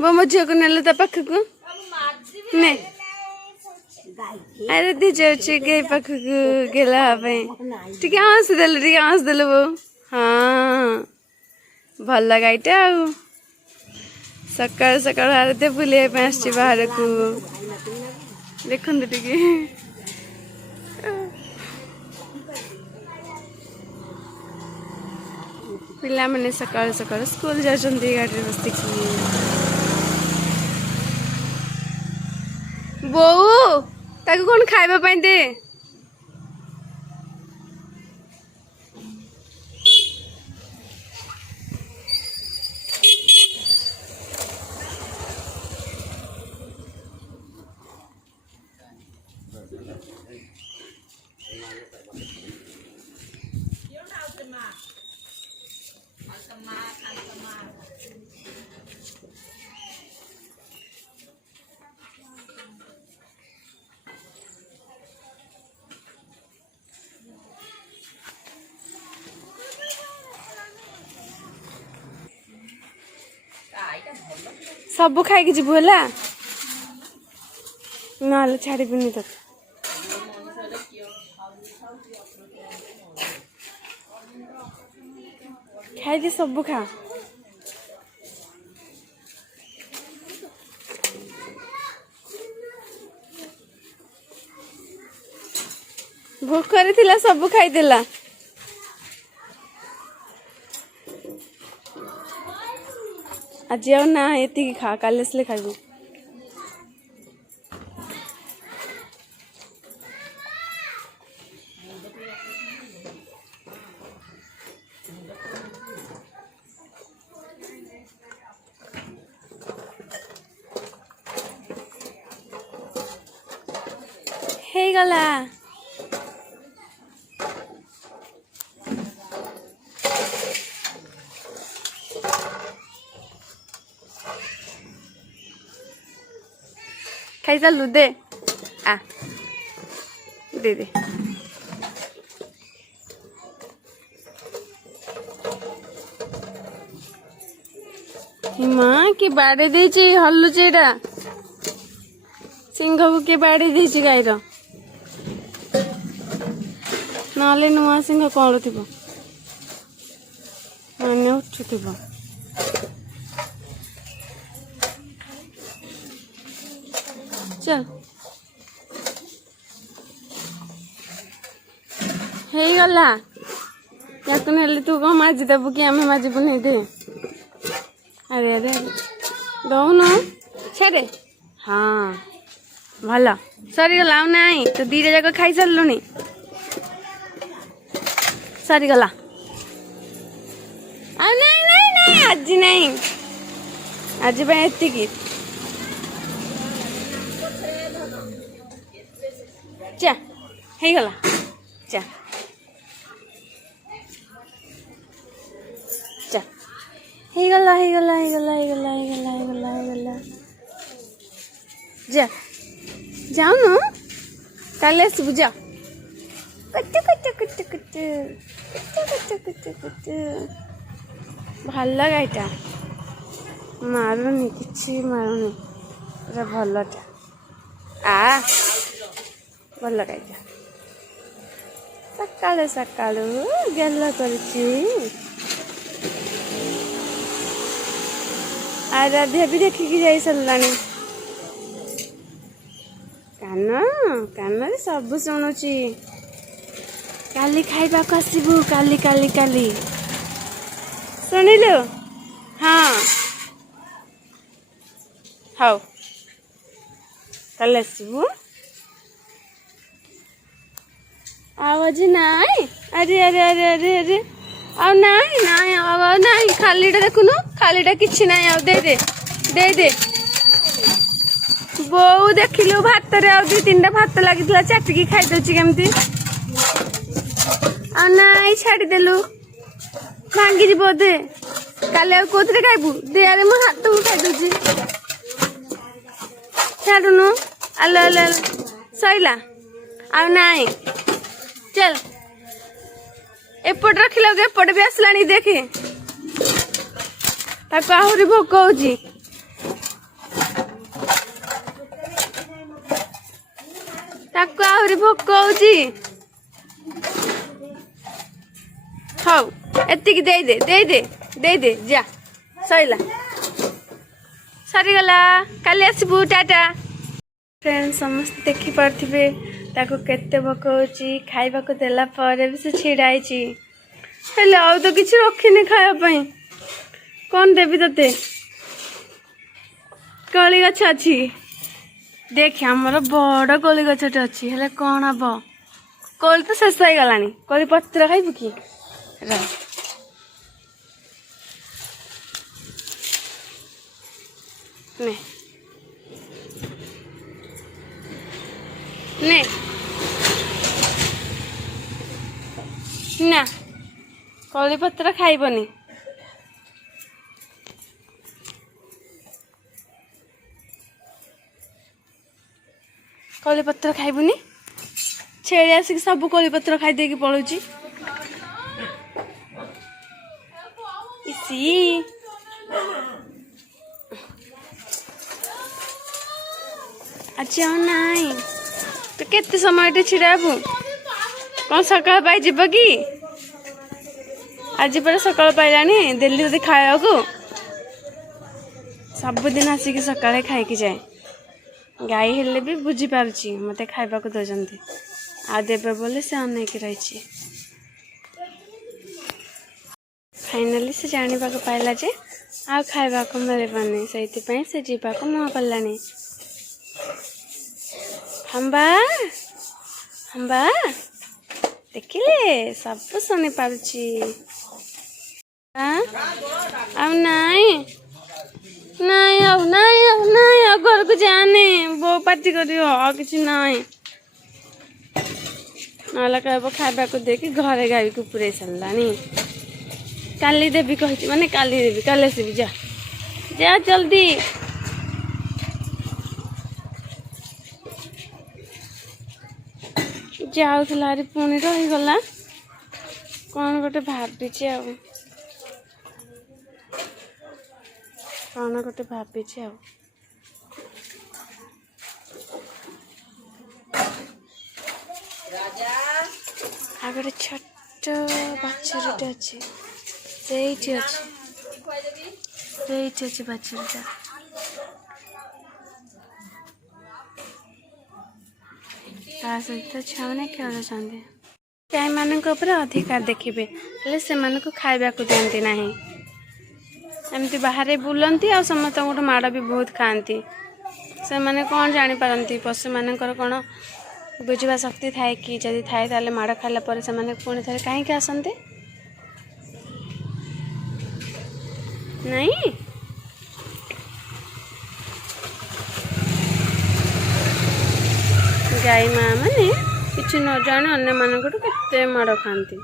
वो मो झील को नेल ता पाख को ने अरे दी जाऊँ गई पाख को गेला टी हंस देल वो हाँ भल गाईटा आ सकाल सकाल आरते बुले आस बाहर को देखु टे पिला मैंने सकाल सकाल स्कूल जाती गाड़ी बसिक बो ताको कौन खाइबा दे सब खाई जीवु है ना छाड़बी तो खाई सब खा भोक सब खाईदेला आज ना ये खा काले आसले खाइबू हे गला खाई चलू दे आ दे माँ की बाड़े दे हलुचे एटा सिंह को किए बाड़े दे गाईर ना नुआ सिंह कौन थी माने उठुव चल हे गला या तू कौन माजिदेबू कि आम माजिबू नहीं दे अरे अरे दौन छे हाँ भल सरीगला ना तो दीटा जाक खाई सारू सरीगला नहीं नहीं नहीं आज नहीं आज एति चा हे गला चा चा हे गला हे गला हे गला हे गला हे गला हे गला हे गला जा जाओ न काले आसबू जा कुट्टू कुट्टू कुट्टू कुट्टू कुट्टू कुट्टू कुट्टू भल गाईटा मारुनी कि मारुनी पूरा भलटा आ भल गाईटा सकाळु सकाळु गेल करछि आराध्या भी देखिकी जाई सरलानी कान कान सब शुणुची काली खाइबा को आसबू काली काली काली शुणिलु हाँ हाउ काली आसबू आज नाई अरे अरे अरे अरे अरे आ नाई नाई आ नाई खालीटा देखुनु खालीटा किछि नाई आ दे दे दे दे बो देखिलु भात रे आ दु तीनटा भात लागितला चाटिकी खाइ दउची केमती आ नाई छाडी देलु भांगी जीवो दे काले आ कोथरे खाइबू दे अरे मो हाथ को खाइ दउची छाडुनु आलो आलो सइला आ नाई चल एपट रखिला एपट भी आसलानी देखे ताको आहुरी भोक होची आहरी भोक होची हौ एतिकी दे जा सैला सरीगला काली आसबू टाटा फ्रेंड समस्त देखी पार्थिबे ताको केते भोक होची खाइबा को देला पर भी से छिड़ाई हेले आउ तो किसी रखिनी खाया पई कौन देवी तते कली गछ अच्छी देख आमर बड़ कली गछटे अच्छी हेले कौन हम कली तो शेष हो गलानी कली पत्र खाइबु कि ने ने ना कली पत्र खाइबनी कली पत्र खाइबुनी छेड़ी आसिक सब कली पत्र खाई देकी पळुची इसी अच्छा नाई तो केते समय छिड़ाबू कौन सकाळ पाई जीव कि आज पर सकाळ पाइलानी दिल्ली जदि खाया को सबुदिन आसिक सकाळे खाई जाए गाई हेले भी बुझी पारुची मते खाइबा को दजंती आ देबे बोले से अनेक रही फाइनली से जानिबा को पाइला जे आ खाइबा को मिलबानी सेति पई से जीवा को मुह पल्लानी हम्बा हम्बा देखिले सब सुनी पारुची अब नहीं नहीं अब नहीं अब नहीं अब घर को जाने वो पार्टी करियो और किसी नहीं नाला कहब खाइबा को देखी घरे गाई को पूरे सारानी काली देवी कही माने काली देवी काली आसबी जा जा जल्दी जाऊला पुणी रहीगला कौन गोटे भाभी कौन गोटे भाभी आ गोटे छोट बाछुरीटे अच्छे अच्छे बाछुरीटा ता सहित छुआ मैंने खेलुंट गाई मान अधिकार देखिए हेले से खाइबा को दिखती ना एमती बाहर बुलती आ समस्त गोटे माड़ भी बहुत खाती से मैंने कौन जापारती पशु मानकर कौन बुझा शक्ति थाए कि जदि थाए ताले माड़ खाला पर से पुणी थे कहीं आसते नहीं गाई माँ मैंने किसी न जाने अन्य मानक केते माड़ खाती।